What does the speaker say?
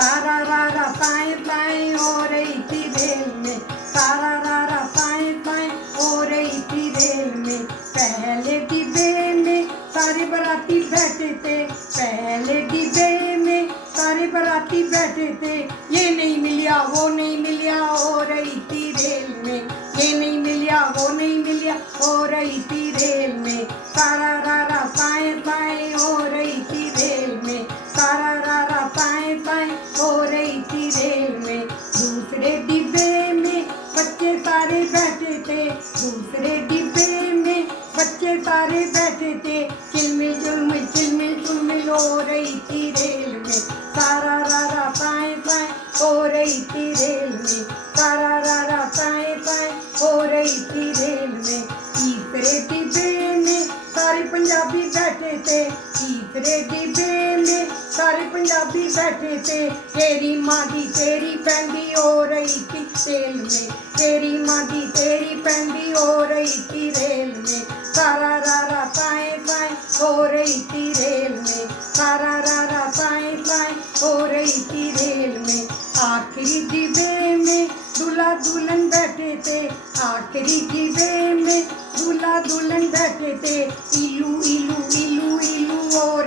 सारा रारा ताए ताए हो रही थी रेल में, सारा रारा ताए ताए हो रही थी रेल में। पहले डिब्बे में सारे बाराती बैठे थे, पहले डिब्बे में सारे बाराती बैठे थे। ये नहीं मिलिया वो नहीं मिलिया हो रही थी रेल में, ये नहीं मिलिया वो नहीं मिलिया हो रही थी रेल में। सारा रारा ताए ताए हो रही थी रेल में, सारा रारा ताए ताए हो रही थी रेल में। दूसरे डिब्बे में बच्चे सारे बैठे थे, दूसरे डिब्बे में बच्चे सारे बैठे थे। चिलमिल चुलमिल चिलमिल चुलमिल हो रही थी रेल में, सारा रारा ताए ताए हो रही थी रेल में, सारा रारा ताए ताए हो रही थी रेल में। तीसरे डिब्बे में सारे पंजाबी बैठे थे, तीसरे डिब्बे में सारे पंजाबी बैठे थे। तेरी माँ दी तेरी पैंदी हो रही थी रेल में, तेरी माँ दी तेरी पैंदी हो रही थी रेल में। सारा रारा ताए ताए हो रही थी रेल में, सारा रारा ताए ताए हो रही थी रेल में। आखिरी डिब्बे में दूल्हा दुल्हन बैठे थे, आखिरी डिब्बे में दूल्हा दुल्हन बैठे थे। इलू इलू इलू इलू हो